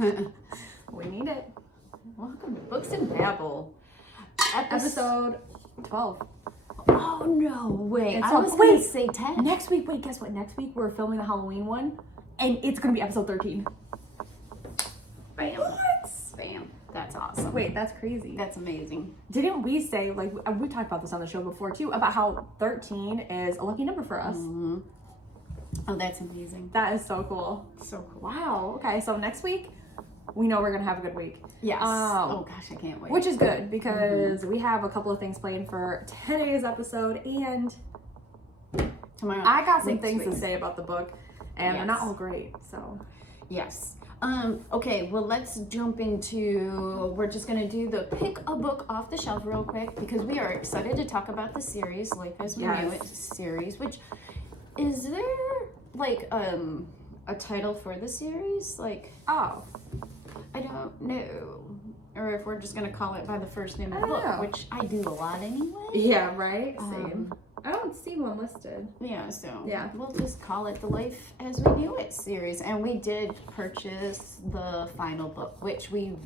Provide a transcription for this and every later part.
We need it. Welcome to Books and Babble. Episode 12. Oh, no way. It's I 12. was going to say 10. Next week, guess what? Next week we're filming the Halloween one, and it's going to be episode 13. Bam. What? Bam. That's awesome. Wait, that's crazy. That's amazing. Didn't we say, like, we talked about this on the show before too, about how 13 is a lucky number for us? Mm-hmm. Oh, that's amazing. That is so cool. So cool. Wow. Okay, so next week, we know we're going to have a good week. Yes. Oh, gosh, I can't wait. Which is good because we have a couple of things planned for today's episode, and tomorrow. I got some next things week. to say about the book, and they're not all great, so. Yes. Okay, well, let's jump into, we're just going to do the pick a book off the shelf real quick because we are excited to talk about the series, Life as We Knew It series, which, is there, like, a title for the series? Like, Oh. I don't know. Or if we're just going to call it by the first name of the book, know. which I do a lot anyway. Yeah, right? Same. I don't see one listed. Yeah, so Yeah. we'll just call it the Life as We Knew It series. And we did purchase the final book, which we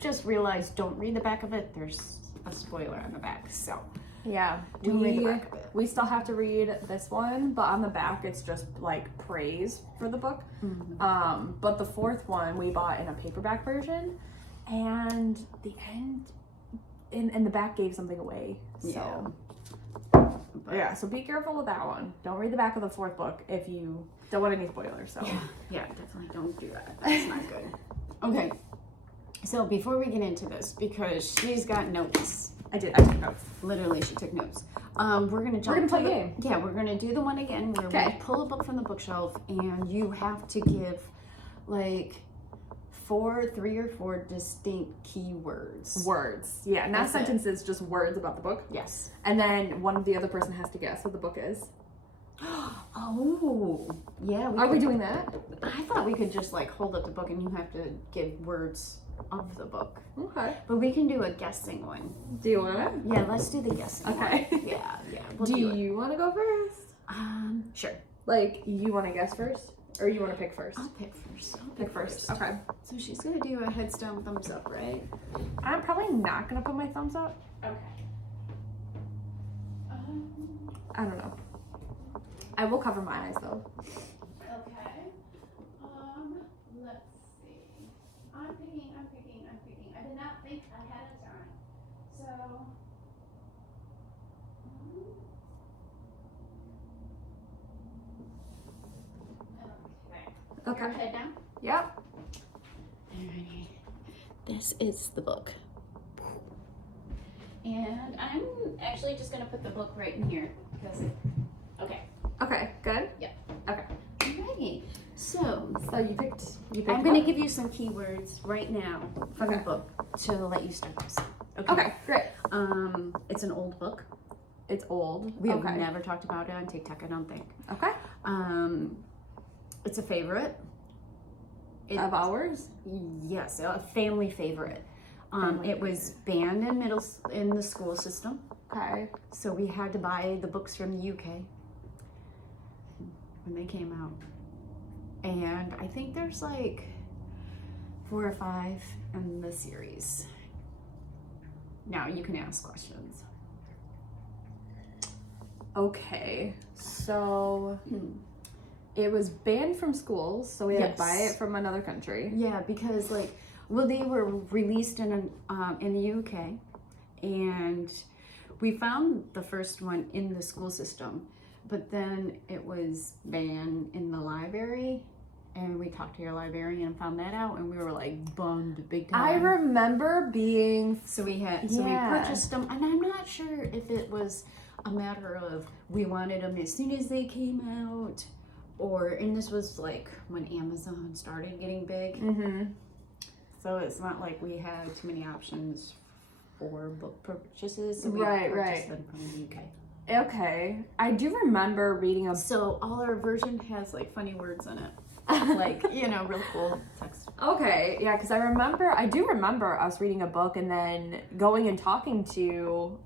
just realized don't read the back of it. There's a spoiler on the back, so Yeah. don't read the back of it. We still have to read this one, but on the back it's just like praise for the book. Mm-hmm. But the fourth one we bought in a paperback version, and the end in the back gave something away. So yeah, so be careful with that one. Don't read the back of the fourth book if you don't want any spoilers. So Yeah, definitely don't do that. That's not good. Okay, so before we get into this, because she's got notes. I took notes. Literally, she took notes. We're gonna jump. We're gonna play to a game. Yeah, we're gonna do the one again where we pull a book from the bookshelf, and you have to give like 3 or 4 distinct keywords. Words. Yeah, not That's it. sentences, just words about the book. Yes. And then one of the other person has to guess what the book is. Oh, yeah. Are we doing that? I thought we could just like hold up the book and you have to give words of the book. Okay. But we can do a guessing one. Do you want to? Yeah, let's do the guessing Okay. one. Yeah. We'll Do it. you want to go first? Sure. Like, you want to guess first? Or you want to pick first? I'll pick first. Pick first. Okay. So she's gonna do a heads down, thumbs up, right? I'm probably not going to put my thumbs up. Okay. I don't know. I will cover my eyes, though. Okay. Let's see. I'm picking. I did not think ahead of time. So. Okay. Okay. Your head down. Yep. Alrighty. This is the book. And I'm actually just gonna put the book right in here because. Okay. Okay, good? Yeah. Okay. Alrighty. So So you picked I'm gonna give you some keywords right now from the Okay. book to let you start this. Okay, great. It's an old book. It's old. We have okay. never talked about it on TikTok, I don't think. Okay. It's a favorite. Of ours? Yes, a family favorite. Family it was banned in the school system, Okay. so we had to buy the books from the UK when they came out. And I think there's like 4 or 5 in the series. Now you can ask questions. Okay. So it was banned from schools, so we had to buy it from another country. Yeah, because they were released in the UK, and we found the first one in the school system, but then it was banned in the library, and we talked to your librarian and found that out, and we were like bummed big time. I remember being we purchased them, and I'm not sure if it was a matter of we wanted them as soon as they came out, and this was like when Amazon started getting big. So it's not like we had too many options for book purchases. So we purchased them from the UK. Okay. I do remember reading So all our version has like funny words in it. Like, real cool text. Okay, yeah, because I do remember us reading a book and then going and talking to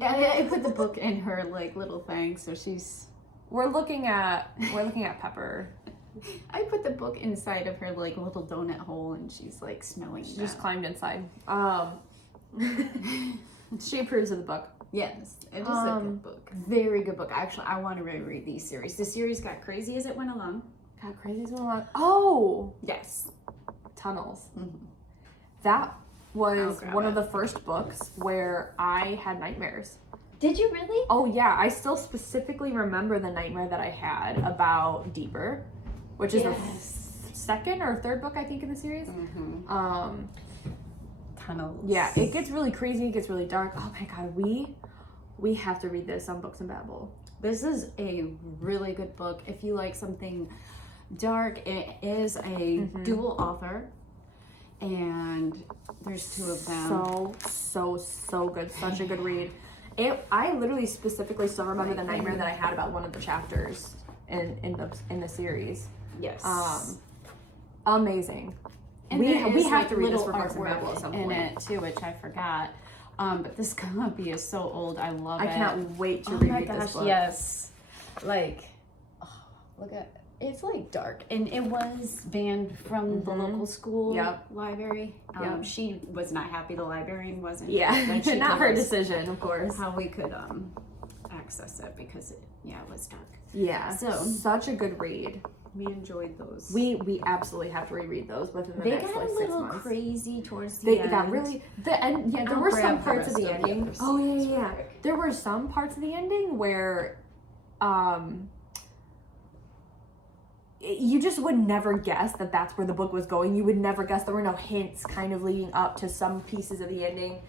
I put the book in her like little thing, so we're looking at Pepper I put the book inside of her like little donut hole, and she's like smelling. She just climbed inside. She approves of the book. Yes, it is a good book. Very good book. Actually, I want to reread these series. The series got crazy as it went along. Got crazy as it went along. Oh, Yes. Tunnels. That was grab one of it. the first books where I had nightmares. Did you really? Oh yeah, I still specifically remember the nightmare that I had about Deeper, which is the second or third book I think in the series. Tunnels. Yeah, it gets really crazy. It gets really dark. Oh my god, we have to read this on Books and Babble. This is a really good book. If you like something dark, it is a dual author, and there's two of them. So good. Such a good read. I literally specifically still remember the nightmare that I had about one of the chapters in the series. Yes. Amazing. And we there is, have to read this little for Books and Babble artwork at some in point. it too, which I forgot. But this copy is so old. I love it. I cannot wait to Oh reread my gosh, this book. yes. Like, look at it's like dark, and it was banned from the local school library. She was not happy the librarian wasn't. Yeah, she not told her us decision, of course. how we could access it because it was dark. Yeah, So such a good read. we enjoyed those. We absolutely have to reread those within the They next got like a 6 little months. crazy towards the They end. got really the end. Yeah, there I'll were some grab the parts of rest the of the ending. other Oh series yeah. real quick. There were some parts of the ending where, you just would never guess that that's where the book was going. You would never guess. There were no hints kind of leading up to some pieces of the ending.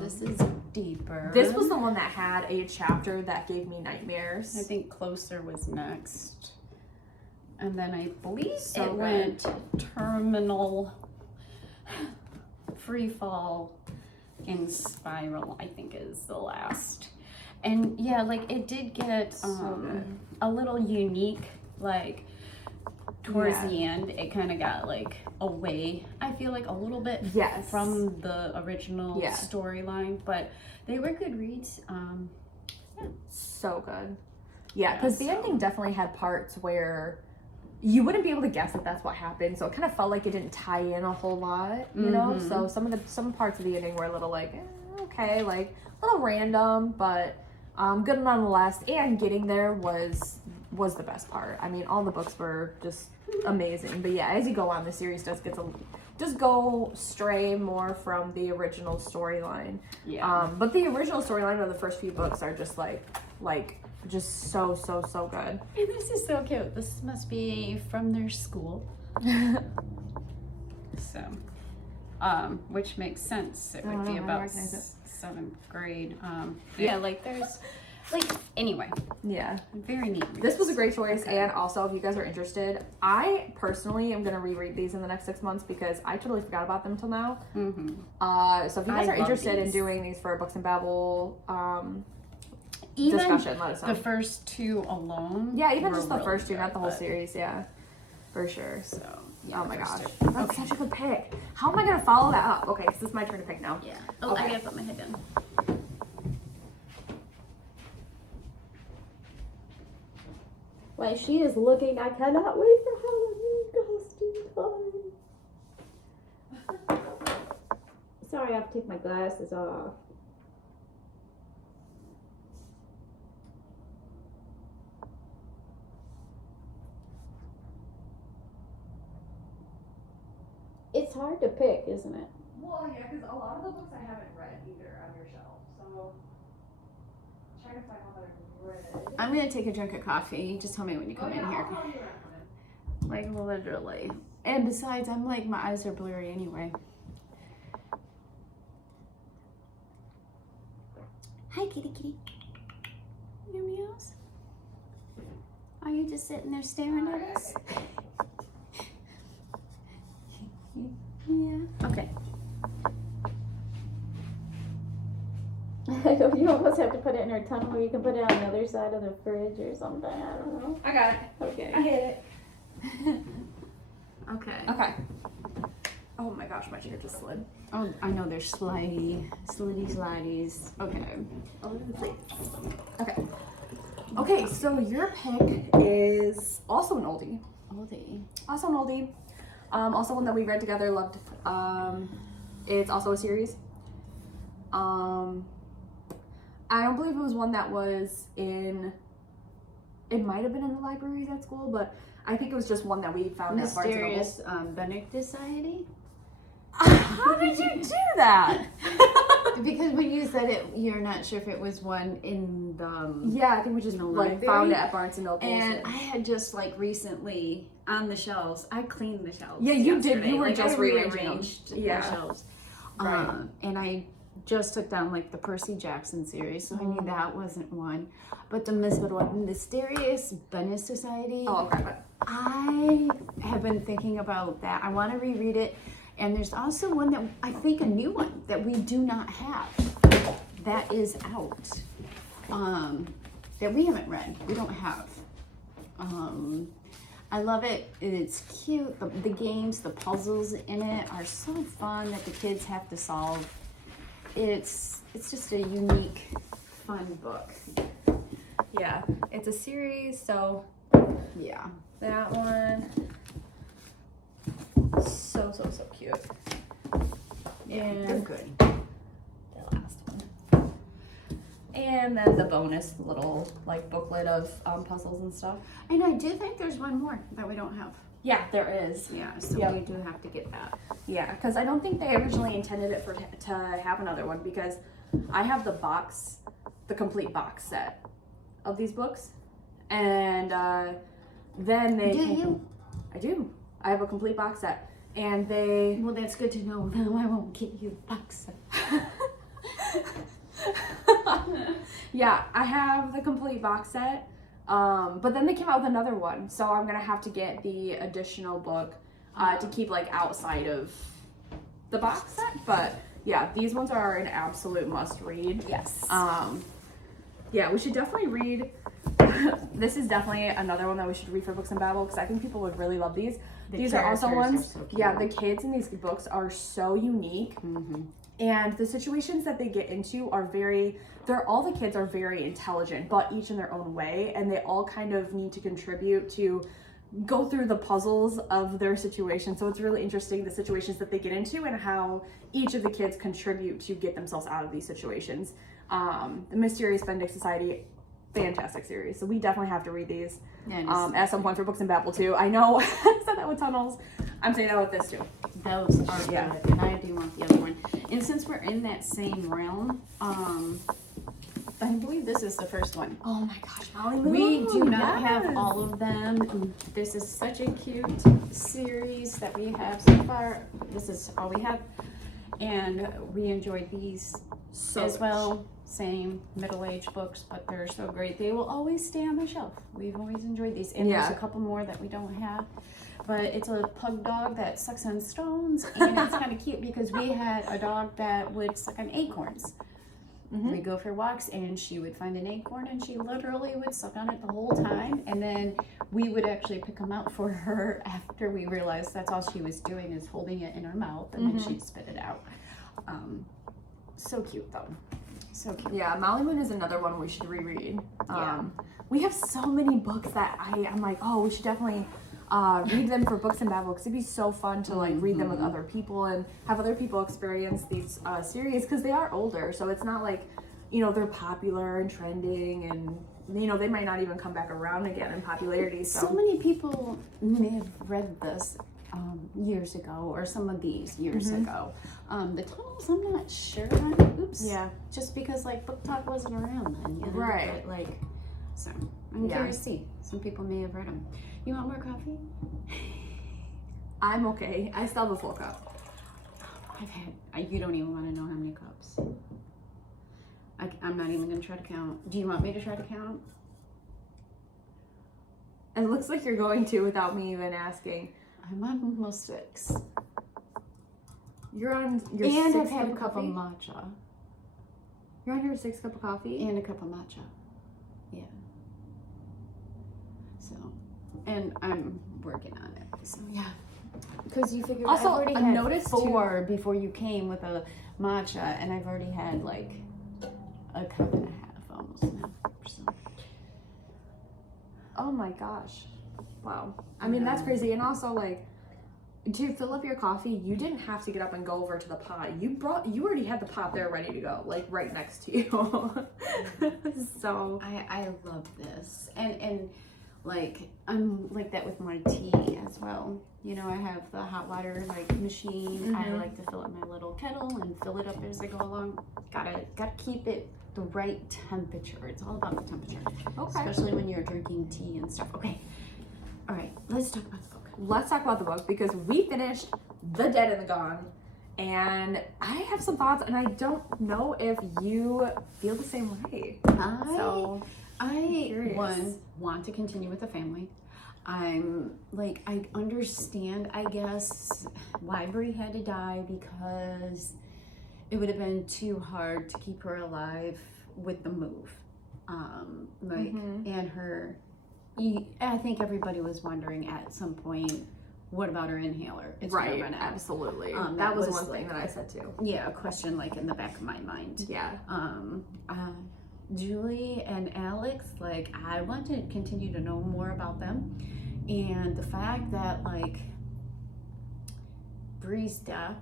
This is deeper. This was the one that had a chapter that gave me nightmares. I think Closer was next. And then I believe So it good. went Terminal, Free Fall, and Spiral, I think is the last. And yeah, like it did get good. a little unique, like towards the end. It kind of got like away, I feel like a little bit from the original storyline, but they were good reads. So good. Yeah, because the ending definitely had parts where you wouldn't be able to guess that that's what happened, so it kind of felt like it didn't tie in a whole lot, you know. So some parts of the ending were a little like okay, like a little random, but good nonetheless. And getting there was the best part. I mean, all the books were just amazing, but yeah, as you go on, the series does go stray more from the original storyline. But the original storyline of the first few books are just like just so good. And this is so cute. This must be from their school. So, which makes sense. It would be about 7th grade. Yeah, like there's, like, anyway. Yeah. Very neat. This was a great choice, and also if you guys are interested, I personally am going to reread these in the next 6 months because I totally forgot about them till now. So if you guys are interested in doing these for Books and Babble, even discussion, let us know. The first two alone. Yeah, even just the first two, not the whole series. Yeah, for sure. So, yeah, oh my gosh, two. that's such a good pick. How am I gonna follow that up? Okay, so this is my turn to pick now. Yeah. Oh, I gotta put my head down. While she is looking, I cannot wait for Halloween costume time. Sorry, I have to take my glasses off. It's hard to pick, isn't it? Well, yeah, because a lot of the books I haven't read either on your shelf, so trying to find out that I've read. I'm gonna take a drink of coffee. Just tell me when you come in here. I'll tell you when I'm coming. Like literally. And besides, I'm like my eyes are blurry anyway. Hi, kitty kitty. Your meows. Are you just sitting there staring at us? Yeah. Okay. I know you almost have to put it in her tunnel, or you can put it on the other side of the fridge or something. I don't know. I got it. Okay. I hit it. Okay. Okay. Oh my gosh, my chair just slid. Oh, I know they're slidey, slidies. Okay. Oh, okay. Okay, so your pick is also an oldie. Oldie. Also an oldie. Also one that we read together, loved. It's also a series. I don't believe it was one that was in. It might have been in the libraries at school, but I think it was just one that we found at Barnes & Noble. Mysterious Benedict Society. How did you do that? Because when you said it, you're not sure if it was one in the Yeah, I think we just like found it at Barnes & Noble. And I had just like recently on the shelves. I cleaned the shelves. Yeah, you yesterday. did. You were like, just I rearranged the shelves. Right. And I just took down like the Percy Jackson series, so I knew that wasn't one. But the Mysterious Benedict Society. Oh, okay. I have been thinking about that. I want to reread it. And there's also one that I think a new one that we do not have that is out that we haven't read. We don't have. I love it. It's cute. The games, the puzzles in it are so fun that the kids have to solve. It's just a unique, fun book. Yeah, it's a series, so yeah, that one. So cute. Yeah, And they're good. The last one. And then the bonus little like booklet of puzzles and stuff. And I do think there's one more that we don't have. Yeah, there is. Yeah, so we do have to get that. Yeah, because I don't think they originally intended it to have another one, because I have the complete box set of these books, and then they. Do you? I do. I have a complete box set, and they. Well, that's good to know. Now I won't get you the box set. Yeah, I have the complete box set, but then they came out with another one, so I'm gonna have to get the additional book to keep like outside of the box set. But yeah, these ones are an absolute must read. Yes. Yeah, we should definitely read. This is definitely another one that we should read for Books and Babble, because I think people would really love these. These are also ones. So yeah, the kids in these books are so unique. Mm-hmm. And the situations that they get into are all the kids are very intelligent, but each in their own way, and they all kind of need to contribute to go through the puzzles of their situation. So it's really interesting, the situations that they get into and how each of the kids contribute to get themselves out of these situations. The Mysterious Benedict Society, fantastic series. So we definitely have to read these at some point for Books and Babble too. I know I said that with Tunnels. I'm saying that with this too. Those are good, and I do want the other one. And since we're in that same realm, I believe this is the first one. Oh my gosh, Molly Moon. We do not have all of them. This is such a cute series that we have so far. This is all we have, and we enjoyed these as well. Same middle-aged books, but they're so great. They will always stay on the shelf. We've always enjoyed these, and there's a couple more that we don't have. But it's a pug dog that sucks on stones, and it's kind of cute because we had a dog that would suck on acorns. Mm-hmm. We'd go for walks, and she would find an acorn, and she literally would suck on it the whole time. And then we would actually pick them out for her after we realized that's all she was doing is holding it in her mouth, and then she'd spit it out. So cute, though. So cute. Yeah, Molly Moon is another one we should reread. We have so many books that I'm like, oh, we should definitely read them for Books and Babble, because it'd be so fun to like read them with other people and have other people experience these series, because they are older, so it's not like, they're popular and trending, and they might not even come back around again in popularity. So many people may have read this years ago, or some of these years ago. The Tunnels, I'm not sure on. Oops. Yeah. Just because like Book Talk wasn't around then, right? But, so I'm curious to see. Some people may have read them. You want more coffee? I'm okay. I still have a full cup. You don't even want to know how many cups. I'm not even gonna try to count. Do you want me to try to count? It looks like you're going to without me even asking. I'm on almost 6. You're on your and 6th I've had a cup cup of matcha. You're on your 6th cup of coffee? And a cup of matcha. Yeah. So, and I'm working on it. So yeah. Because you figured also, I've already I had noticed 4 before you came with a matcha, and I've already had like a cup and a half almost now. So. Oh my gosh. Wow. I mean, that's crazy. And also, like, to fill up your coffee, you didn't have to get up and go over to the pot. You already had the pot there ready to go, like, right next to you. So. I love this. And like, I'm like that with my tea as well. You know, I have the hot water, like, machine. I like to fill up my little kettle and fill it up as I go along. Gotta keep it the right temperature. It's all about the temperature. Okay. Especially when you're drinking tea and stuff. Okay. All right, let's talk about the book. Let's talk about the book because we finished The Dead and the Gone, and I have some thoughts, and I don't know if you feel the same way. I want to continue with the family. I'm like, I understand, I guess, why Brie had to die, because it would have been too hard to keep her alive with the move. And her, I think everybody was wondering at some point, what about her inhaler? It's right, gonna run out. Absolutely. That was one thing that I said too. Yeah, a question like in the back of my mind. Yeah. Julie and Alex, like, I want to continue to know more about them. And the fact that, like, Brie's death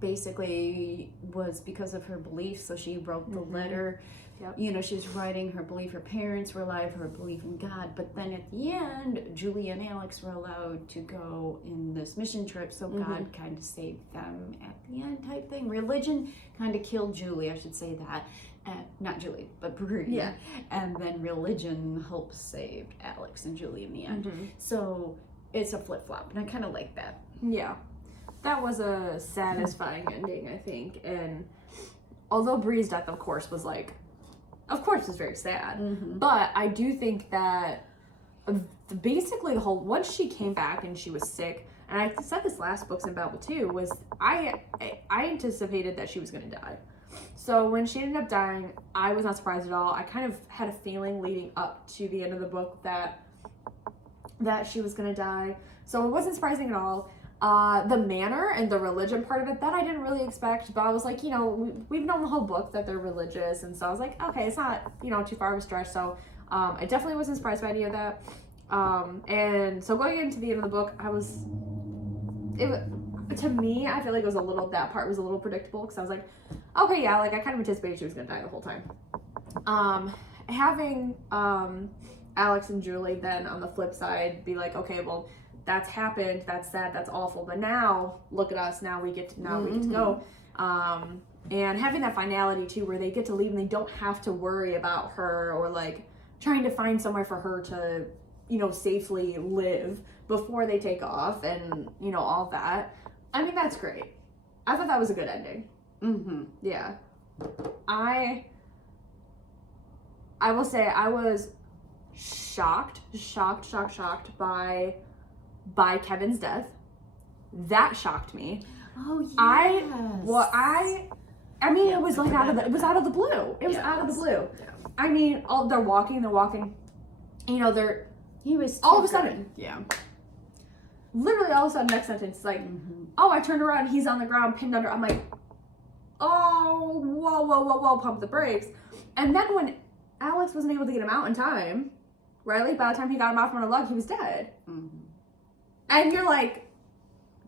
basically was because of her beliefs, so she wrote the letter. Yep. You know, she's writing her belief her parents were alive, her belief in God. But then at the end, Julie and Alex were allowed to go in this mission trip, so God kind of saved them at the end type thing. Religion kind of killed Julie, I should say that. Not Julie, but Brie. Yeah. And then religion helped save Alex and Julie in the end. So it's a flip-flop, and I kind of like that. Yeah. That was a satisfying ending, I think. And although Brie's death, of course, was very sad. But I do think that basically the whole, once she came back and she was sick, and I said this last books in Babble too, was I anticipated that she was going to die. So when she ended up dying, I was not surprised at all. I kind of had a feeling leading up to the end of the book that she was going to die. So it wasn't surprising at all. The manner and the religion part of it, that I didn't really expect, but I was like, you know, we've known the whole book that they're religious, and so I was like, okay, it's not, you know, too far of a stretch, so I definitely wasn't surprised by any of that. And so going into the end of the book, to me, I feel like that part was a little predictable, because I was like, okay, yeah, like, I kind of anticipated she was going to die the whole time. Having Alex and Julie then on the flip side be like, okay, well, that's happened, that's sad, that's awful, but now look at us, now we get to go. And having that finality too, where they get to leave and they don't have to worry about her, or like trying to find somewhere for her to, you know, safely live before they take off, and, you know, all that. I mean, that's great. I thought that was a good ending. Yeah. I will say I was shocked by Kevin's death. That shocked me. Oh, yes. I mean, it was like out of the blue. It was out of the blue. Yeah. I mean, they're walking, you know, he was all of a sudden. Yeah. Literally all of a sudden, next sentence, like, oh, I turned around, he's on the ground, pinned under. I'm like, oh, whoa, pump the brakes. And then when Alex wasn't able to get him out in time, Riley, by the time he got him out from under lug, he was dead. And you're like,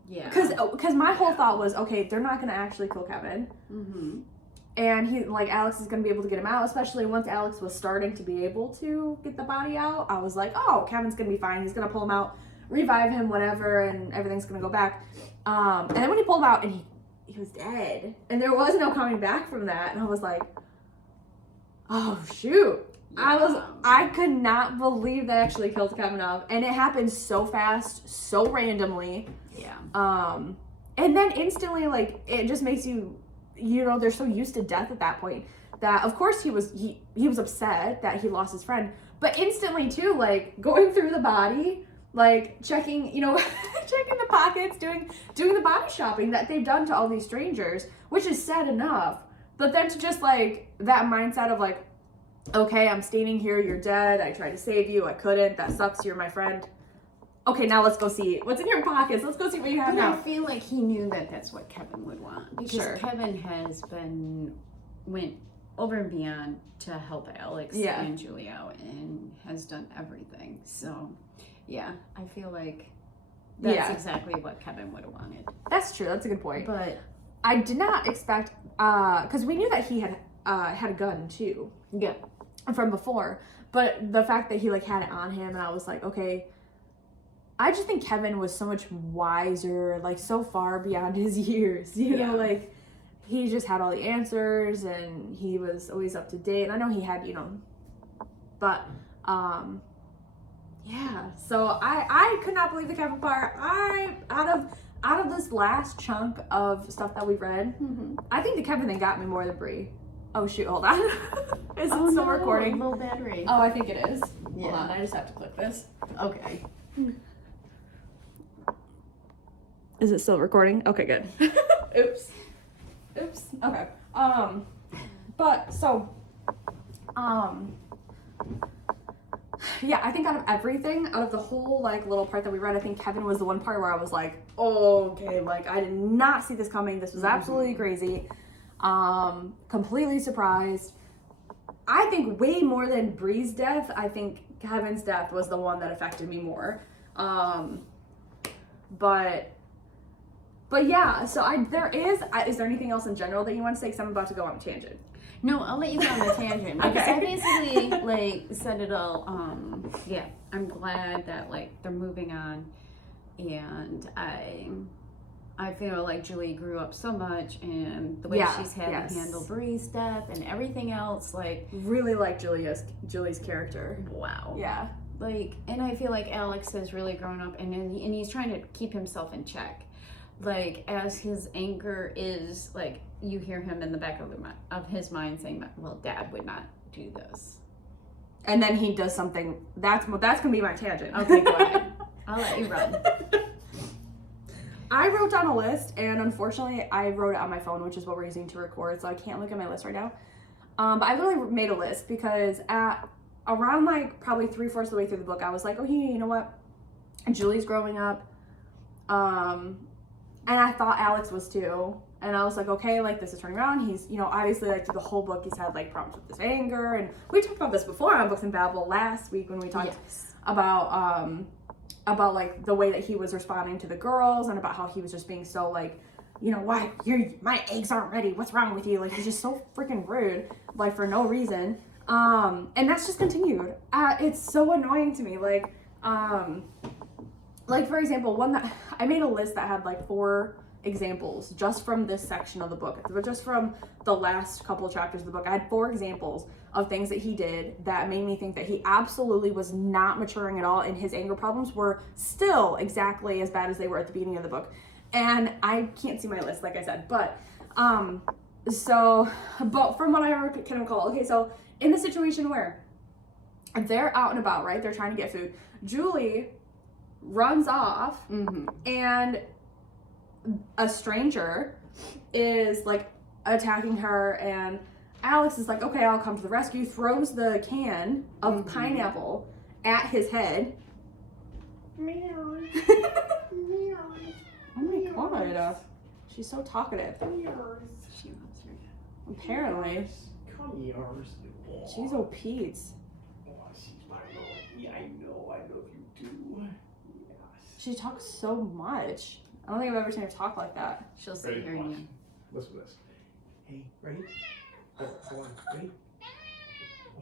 yeah, because my whole thought was, okay, they're not going to actually kill Kevin. And he, like, Alex is going to be able to get him out, especially once Alex was starting to be able to get the body out. I was like, oh, Kevin's going to be fine. He's going to pull him out, revive him, whatever, and everything's going to go back. And then when he pulled him out, and he was dead. And there was no coming back from that. And I was like, oh, shoot. Yeah. I could not believe they actually killed Kevin off. And it happened so fast, so randomly. Yeah. And then instantly, like, it just makes you know, they're so used to death at that point that, of course, he was upset that he lost his friend. But instantly, too, like, going through the body, like, checking, you know, checking the pockets, doing the body shopping that they've done to all these strangers, which is sad enough. But then to just, like, that mindset of, like, okay, I'm standing here, you're dead, I tried to save you, I couldn't, that sucks, you're my friend. Okay, now let's go see what's in your pockets, let's go see what you have now. I feel like he knew that that's what Kevin would want. Because Kevin went over and beyond to help Alex and Julie out, and has done everything. So, Yeah, I feel like that's Yeah. exactly what Kevin would have wanted. That's true. That's a good point. But I did not expect, because we knew that he had a gun too. yeah, From before, but the fact that he like had it on him, and I was like, okay. I just think Kevin was so much wiser, like so far beyond his years. You know, like he just had all the answers, and he was always up to date. And I know he had, but yeah. So I could not believe the Kevin part. Out of this last chunk of stuff that we read, I think the Kevin thing got me more than Bree. Oh shoot, hold on. Is it still recording? Low battery. Oh, I think it is. Yeah. Hold on, I just have to click this. Okay. Is it still recording? Okay, good. Oops. Okay. But so, yeah, I think out of everything, out of the whole like little part that we read, I think Kevin was the one part where I was like, oh, okay, like I did not see this coming. This was absolutely crazy. Completely surprised. I think way more than Bree's death, I think Kevin's death was the one that affected me more. But yeah, so is there anything else in general that you want to say? Because I'm about to go on a tangent. No, I'll let you go on the tangent. Because Okay. I basically like said it all. Yeah, I'm glad that like they're moving on, and I feel like Julie grew up so much, and the way she's had to handle Bree's death and everything else, like Really like Julie's character. wow. Yeah. Like, and I feel like Alex has really grown up, and he's trying to keep himself in check. Like, as his anger is, like, you hear him in the back of his mind saying, well, Dad would not do this. And then he does something, that's gonna be my tangent. Okay, go ahead. I'll let you run. I wrote down a list, and unfortunately I wrote it on my phone, which is what we're using to record, so I can't look at my list right now. But I literally made a list because at around like probably 3/4 of the way through the book, I was like, oh, you know what? Julie's growing up. And I thought Alex was too. And I was like, okay, like this is turning around. He's, obviously like through the whole book, he's had like problems with his anger. And we talked about this before on Books and Babble last week when we talked about like the way that he was responding to the girls and about how he was just being so like, why my eggs aren't ready. What's wrong with you? Like he's just so freaking rude, like for no reason. And that's just continued. It's so annoying to me. Like for example, one that I made a list that had like 4 examples just from this section of the book, but just from the last couple of chapters of the book. I had 4 examples of things that he did that made me think that he absolutely was not maturing at all, and his anger problems were still exactly as bad as they were at the beginning of the book. And I can't see my list, like I said, but from what I can recall, okay, so in the situation where they're out and about, right, they're trying to get food, Julie runs off, and a stranger is like attacking her, and Alex is like, okay, I'll come to the rescue, throws the can of pineapple at his head. Oh my god, she's so talkative. She wants her. Apparently. Come here. She's oh Pete's. Oh, she's my Lord. Yeah, I know you do. Yes. She talks so much. I don't think I've ever seen her talk like that. She'll sit Ready? here and Watch. you. Listen to this. Hey, ready? Oh, hold on. Ready?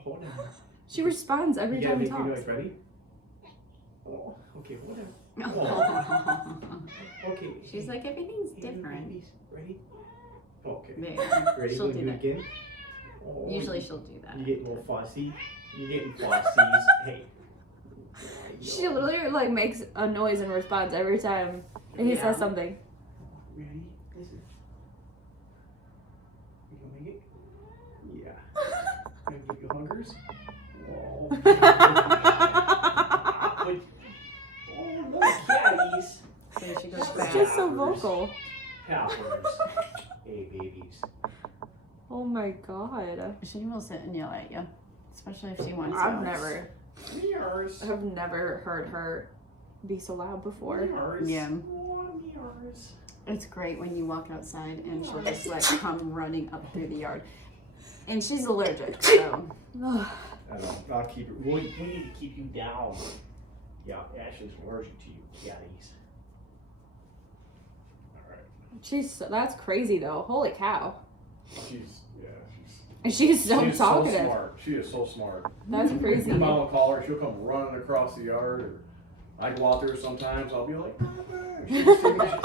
Hold on. She responds every You time gotta he make me talks. noise. Ready? Oh, okay, whatever. Okay. She's like, everything's hey, different. babies. Ready? Okay. Yeah. Ready? She'll Wanna do do that. it again? Oh, Usually she'll do that. You getting a little fussy. You're getting fussies. Hey. She literally like makes a noise and responds every time he says something. Ready? Listen. You gonna make it? Yeah. Gonna give you huggers? Oh, no catties. So she goes She's back. just so vocal. Peppers. Hey, babies. Oh my god. She will sit and yell at you, especially if she wants I've to. never heard her be so loud before. Yeah. It's great when you walk outside and she'll just like come running up through the yard. And she's allergic, so. I'll keep it. We need to keep you down. Yeah, Ashley's allergic to you, kitties. That's crazy though. Holy cow. And She's she's so talkative. So smart. She is so smart. That's crazy. Your mom will call her, she'll come running across the yard, or I go out there sometimes, I'll be like, Mama.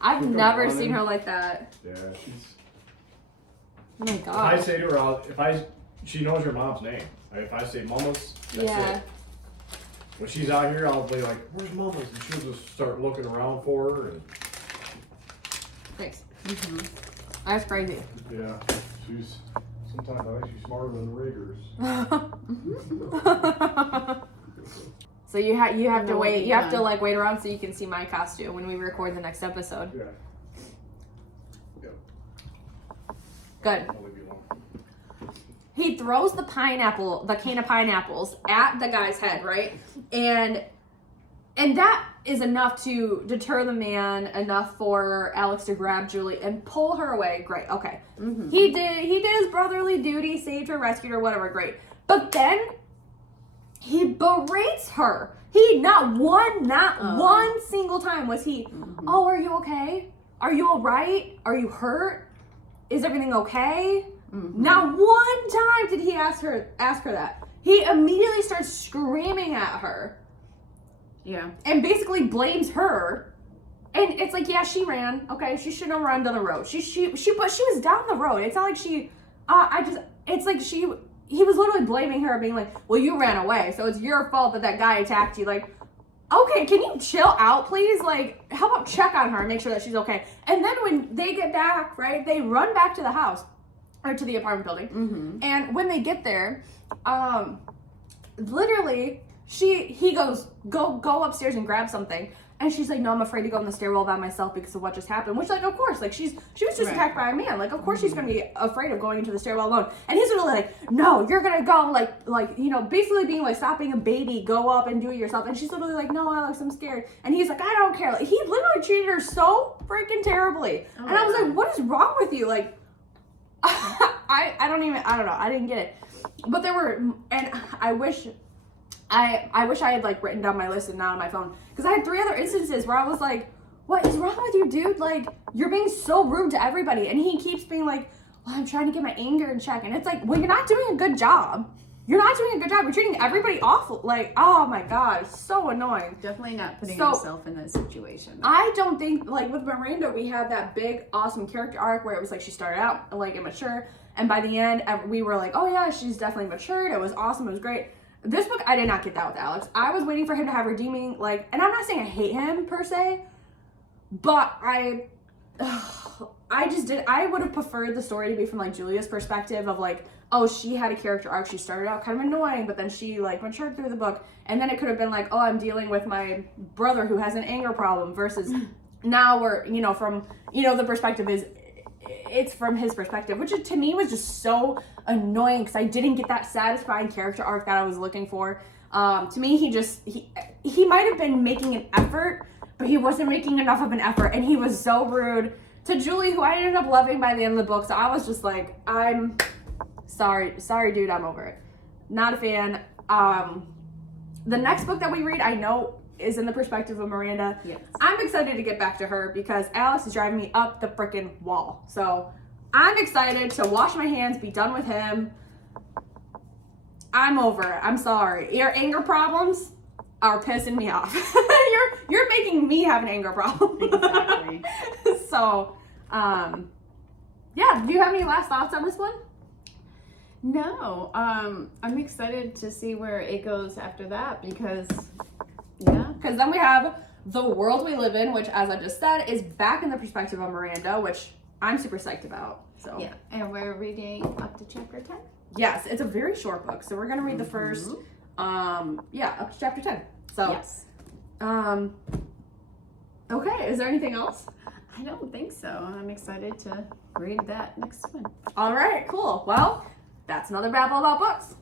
I've She'll come never running. seen her like that. Yeah, she's. Oh my If I god. say to her, she knows your mom's name. If I say Mama's, that's Yeah. it. When she's out here, I'll be like, "Where's Mama's?" And she'll just start looking around for her. And Thanks. That's crazy. yeah, she's. Sometimes I think she's smarter than the Raiders. So you have to No, wait. it'll You be have to fun. like wait around so you can see my costume when we record the next episode. Yeah, Good. won't leave you alone. He throws the cane of pineapples at the guy's head, right? And that is enough to deter the man, enough for Alex to grab Julie and pull her away. Great. Okay. He did his brotherly duty, saved her, rescued her, whatever, great. But then he berates her. He not one single time was he, "Oh, are you okay? Are you all right? Are you hurt? Is everything okay?" Not one time did he ask her that. He immediately starts screaming at her. Yeah. And basically blames her. And it's like, yeah, she ran. Okay, she shouldn't have run down the road. But she was down the road. It's not like she, it's like he was literally blaming her, being like, well, you ran away, so it's your fault that guy attacked you. Like, okay, can you chill out, please? Like, how about check on her and make sure that she's okay? And then when they get back, right, they run back to the house, or to the apartment building. And when they get there, literally, he goes, go upstairs and grab something. And she's like, no, I'm afraid to go in the stairwell by myself because of what just happened. Which, like, of course, like, she was just attacked by a man. Like, of course she's gonna be afraid of going into the stairwell alone. And he's literally like, no, you're gonna go, like, you know, basically being like, stop being a baby, go up and do it yourself. And she's literally like, no, Alex, I'm scared. And he's like, I don't care. Like, he literally treated her so freaking terribly. And I was like, what is wrong with you? Like, I don't know. I didn't get it. But there were, and I wish I had like written down my list and not on my phone, because I had 3 other instances where I was like, what is wrong with you, dude? Like, you're being so rude to everybody. And he keeps being like, well, I'm trying to get my anger in check. And it's like, well, you're not doing a good job. You're treating everybody awful. Like, oh my god, it's so annoying. Definitely not putting So- yourself in that situation. I don't think, like, with Miranda, we had that big, awesome character arc where it was like she started out, like, immature, and by the end, we were like, oh yeah, she's definitely matured, it was awesome, it was great. This book, I did not get that with Alex. I was waiting for him to have redeeming, like, and I'm not saying I hate him, per se, but I would have preferred the story to be from, like, Julia's perspective of, like, oh, she had a character arc, she started out kind of annoying, but then she, like, matured through the book, and then it could have been like, oh, I'm dealing with my brother who has an anger problem, versus now we're, you know, from, you know, the perspective is, it's from his perspective, which to me was just so annoying, because I didn't get that satisfying character arc that I was looking for. To me, he might have been making an effort, but he wasn't making enough of an effort, and he was so rude to Julie, who I ended up loving by the end of the book, so I was just like, I'm sorry dude, I'm over it. Not a fan. The next book that we read, I know, is in the perspective of Miranda. Yes. I'm excited to get back to her because Alex is driving me up the freaking wall. So I'm excited to wash my hands, be done with him. I'm over it. I'm sorry. Your anger problems are pissing me off. You're making me have an anger problem. Exactly. So, yeah. Do you have any last thoughts on this one? No, I'm excited to see where it goes after that, because, yeah. Because then we have The World We Live In, which, as I just said, is back in the perspective of Miranda, which I'm super psyched about. So Yeah, and we're reading up to chapter 10. yes, it's a very short book. So we're gonna read the first, up to chapter 10. So Yes. okay. Is there anything else? I don't think so. I'm excited to read that next one. All right, cool. Well, that's another Babble About Books.